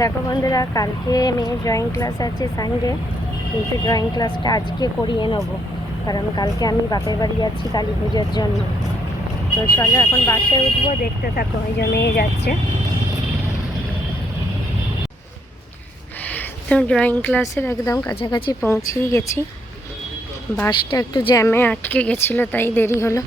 দেখো বন্ধুরা, কালকে মেয়ের ড্রয়িং ক্লাস আছে সানডে কিন্তু ড্রয়িং ক্লাসটা আজকে করিয়ে নেব। কারণ কালকে আমি বাপের বাড়ি যাচ্ছি কালী পুজোর জন্য। তো চলো এখন বাসে উঠবো, দেখতে থাকো ওই যে মেয়ে যাচ্ছে। তো ড্রয়িং ক্লাসের একদম কাছাকাছি পৌঁছেই গেছি। বাসটা একটু জ্যামে আটকে গেছিল, তাই দেরি হলো।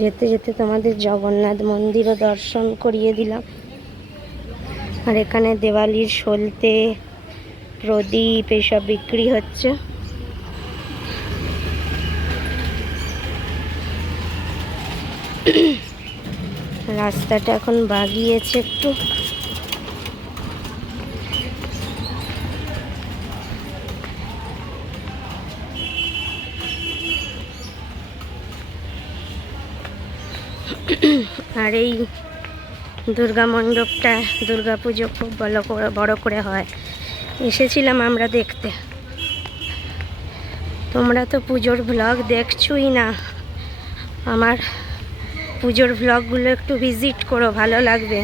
যেতে যেতে তোমাদের জগন্নাথ মন্দিরও দর্শন করিয়ে দিলাম। আর এখানে দেওয়ালির সলতে প্রদীপ এসব বিক্রি হচ্ছে। রাস্তাটা এখন বাগিয়েছে একটু। আর এই দুর্গা মণ্ডপটা দুর্গা পুজো খুব বড় করে বড়ো করে হয়। এসেছিলাম আমরা দেখতে। তোমরা তো পুজোর ভ্লগ দেখছোই না। আমার পুজোর ভ্লগগুলো একটু ভিজিট করো, ভালো লাগবে।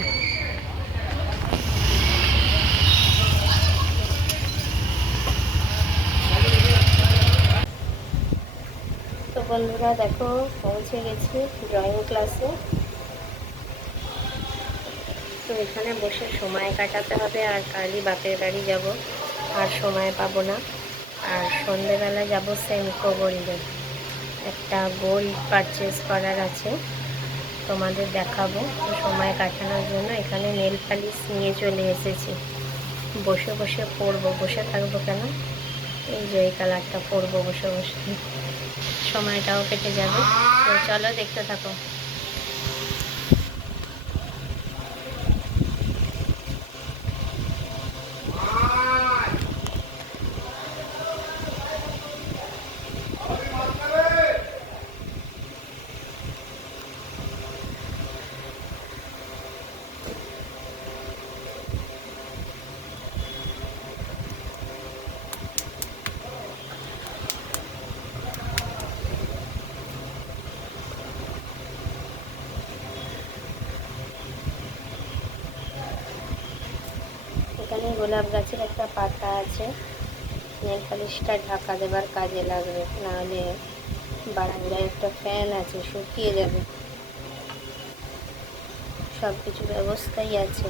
তো বন্ধুরা দেখো, পৌঁছে গেছি ড্রয়িং ক্লাসে তো এখানে বসে সময় কাটাতে হবে আর কালই বাপের বাড়ি যাব। আর সময় পাবো না। আর সন্ধেবেলা যাব সেমকো গোল্ডে। একটা গোল্ড পারচেস করার আছে। তোমাদের দেখাবো। সময় কাটানোর জন্য এখানে নেল পালিশ নিয়ে চলে এসেছি। বসে বসে পরবো। বসে থাকব কেন? এই যে এই কালারটা পরবো বসে বসে। সময়টাও কেটে যাবে। তো চলো দেখতে থাকো এখানে গোলাপ গাছের একটা পাতা আছে। নেল পালিশটা ঢাকা দেবার কাজে লাগবে। নাহলে বারান্দায় একটা ফ্যান আছে, শুকিয়ে যাবে। সব কিছু ব্যবস্থাই আছে।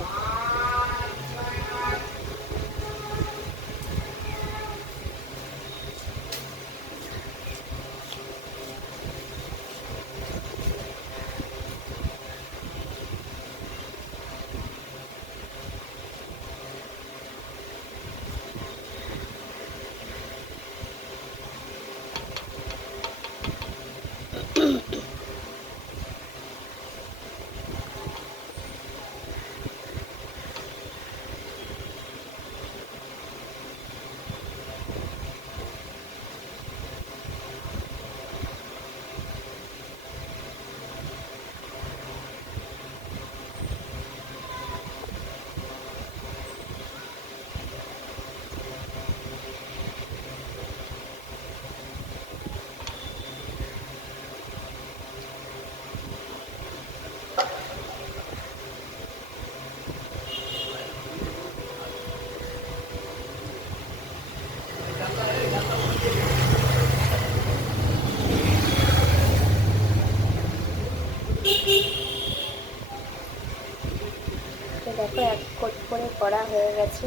তো দেখো, এক কোট করে করা হয়ে গেছে।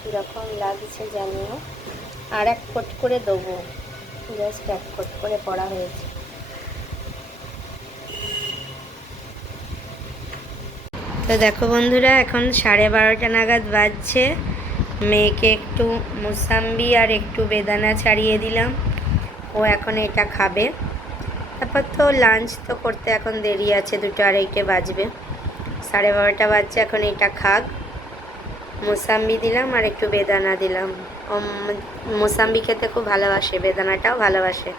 কীরকম লাগছে জানিও। আর এক কোট করে দেবো। জাস্ট এক কোট করে করা হয়েছে। তো দেখো বন্ধুরা, এখন সাড়ে বারোটা নাগাদ বাজছে। মেয়েকে একটু মুসাম্বি আর একটু বেদানা ছাড়িয়ে দিলাম। ও এখন এটা খাবে। তারপর তো লাঞ্চ তো করতে এখন দেরি আছে, দুটো আড়াইটে বাজবে। সাড়ে বারোটা বাজছে, এখন এটা খাক। মোসাম্বি দিলাম আর একটু বেদানা দিলাম। মোসাম্বি খেতে খুব ভালোবাসে, বেদানাটাও ভালোবাসে।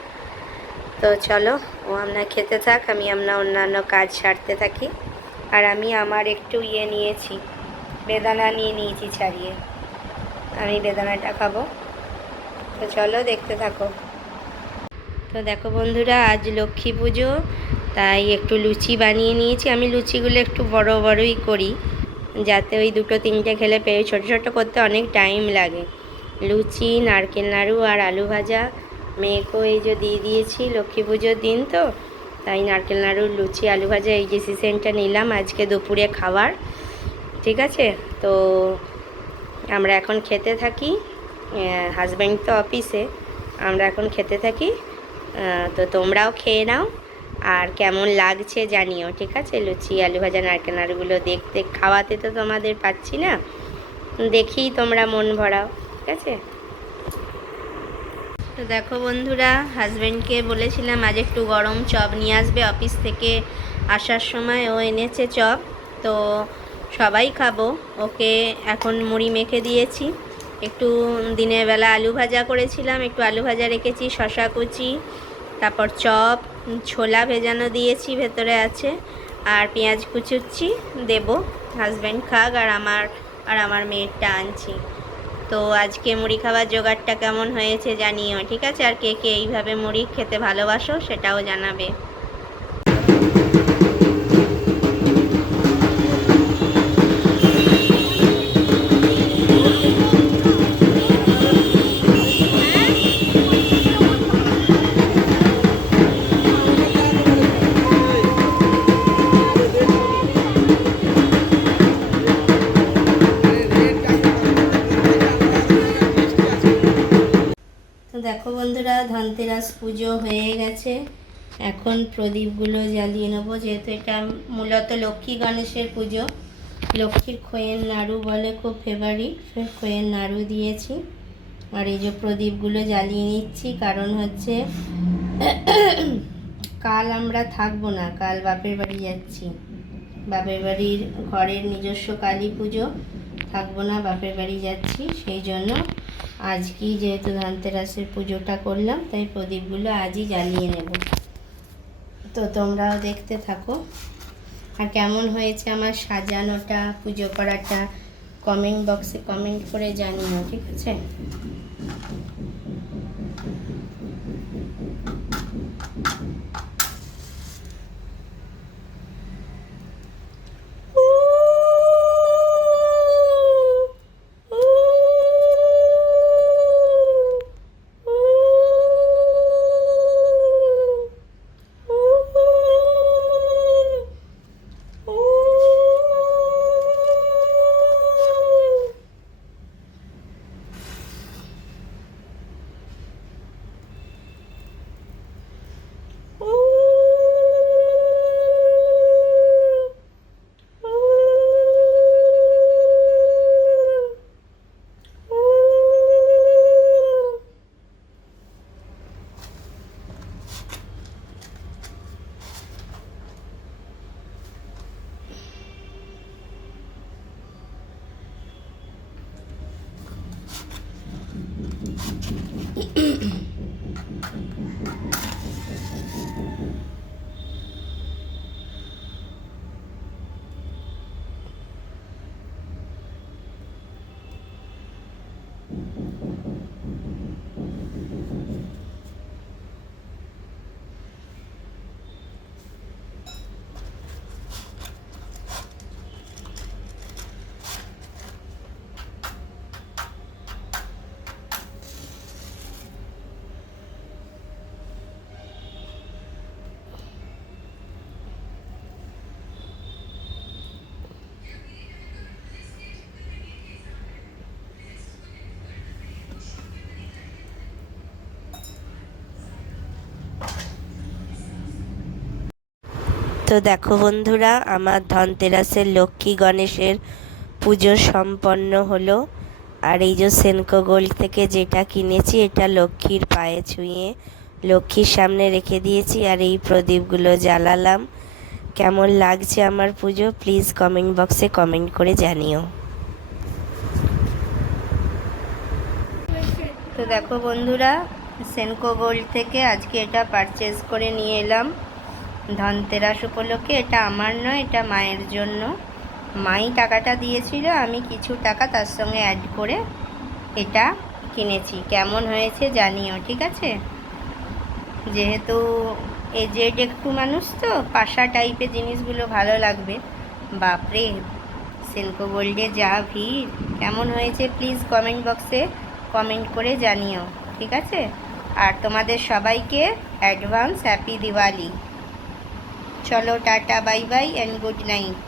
তো চলো, ও আমরা খেতে থাক, আমি আমরা অন্যান্য কাজ সারতে থাকি। আর আমি আমার একটু ইয়ে নিয়েছি, বেদানা নিয়ে নিয়েছি ছাড়িয়ে। আমি বেদানাটা খাব। তো চলো, দেখতে থাকো। তো দেখো বন্ধুরা, আজ লক্ষ্মী পুজো, তাই একটু লুচি বানিয়ে নিয়েছি। আমি লুচিগুলো একটু বড় বড়ই করি, যাতে ওই দুটো তিনটে খেলে পেয়ে ছোটো ছোটো করতে অনেক টাইম লাগে। লুচি, নারকেল নাড়ু আর আলু ভাজা মেয়েকেও এই যে দিয়ে দিয়েছি লক্ষ্মী পুজোর দিন তো, তাই নারকেল নাড়ু, লুচি, আলু ভাজা, এই যে সিজনটা নিলাম আজকে দুপুরে খাবার, ঠিক আছে? তো আমরা এখন খেতে থাকি হাজব্যান্ড তো অফিসে আমরা এখন খেতে থাকি। তো তোমরাও খেয়ে নাও। আর কেমন লাগছে জানিও, ঠিক আছে? লুচি আলু ভাজা নারকেল, নাড়ুগুলো দেখতে, খাওয়াতে তো তোমাদের পাচ্ছি না। দেখি তোমরা মন ভরাও, ঠিক আছে? তো দেখো বন্ধুরা হাজব্যান্ডকে বলেছিলাম আজ একটু গরম চপ নিয়ে আসবে অফিস থেকে আসার সময়। ও এনেছে চপ, তো সবাই খাব। ওকে এখন মুড়ি মেখে দিয়েছি। একটু দিনের বেলা আলু ভাজা করেছিলাম, একটু আলু ভাজা রেখেছি শশা কুচি, তারপর চপ, ছোলা ভেজানো দিয়েছি ভেতরে আছে, আর পেঁয়াজ কুচুচ্ছি, দেবো হাজব্যান্ড খাক আর আমার আর আমার মেয়েরটা আনছি। তো আজকে মুড়ি খাবার জোগাড়টা কেমন হয়েছে জানিও, ঠিক আছে? আর কে কে এইভাবে মুড়ি খেতে ভালোবাসো সেটাও জানাবে। দেখো বন্ধুরা, ধনতেরাস পুজো হয়ে গেছে। এখন প্রদীপগুলো জ্বালিয়ে নেব, যেহেতু এটা মূলত লক্ষ্মী গণেশের পুজো। লক্ষ্মীর খোয়ের নাড়ু বলে খুব ফেভারিট খোয়ের নাড়ু দিয়েছি। আর এই যে প্রদীপগুলো জ্বালিয়ে নিচ্ছি, কারণ হচ্ছে কাল আমরা থাকব না, কাল বাপের বাড়ি যাচ্ছি। বাপের বাড়ির ঘরের নিজস্ব কালী পুজো। থাকব না, বাপের বাড়ি যাচ্ছি, সেই জন্য আজকেই যেহেতু ধনতেরাসের পুজোটা করলাম, তাই প্রদীপগুলো আজই জ্বালিয়ে নেব। তো তোমরাও দেখতে থাকো। আর কেমন হয়েছে আমার সাজানোটা, পুজো করাটা? কমেন্ট বক্সে কমেন্ট করে জানিও, ঠিক আছে? তো দেখো বন্ধুরা, আমার ধনতেরাসের লক্ষ্মী গণেশের পুজো সম্পন্ন হলো। আর এই যে সেনকো গোল্ড থেকে যেটা কিনেছি, এটা লক্ষ্মীর পায়ে ছুঁয়ে লক্ষ্মীর সামনে রেখে দিয়েছি আর এই প্রদীপগুলো জ্বালালাম। কেমন লাগছে আমার পুজো? প্লিজ কমেন্ট বক্সে কমেন্ট করে জানিও। তো দেখো বন্ধুরা, সেনকো গোল্ড থেকে আজকে এটা পারচেজ করে নিয়ে এলাম। ধনতেরাস উপলক্ষে এটা আমার নয়, এটা মায়ের জন্য। মাই টাকাটা দিয়েছিল, আমি কিছু টাকা তার সঙ্গে অ্যাড করে এটা কিনেছি। কেমন হয়েছে জানিও, ঠিক আছে? যেহেতু এজেড একটু মানুষ তো, পাশা টাইপের জিনিসগুলো ভালো লাগবে। বাপরে সেনকো গোল্ডে যা ভিড়। কেমন হয়েছে প্লিজ কমেন্ট বক্সে কমেন্ট করে জানিও, ঠিক আছে? আর তোমাদের সবাইকে অ্যাডভান্স হ্যাপি দিওয়ালি। চলো tata bye bye and good night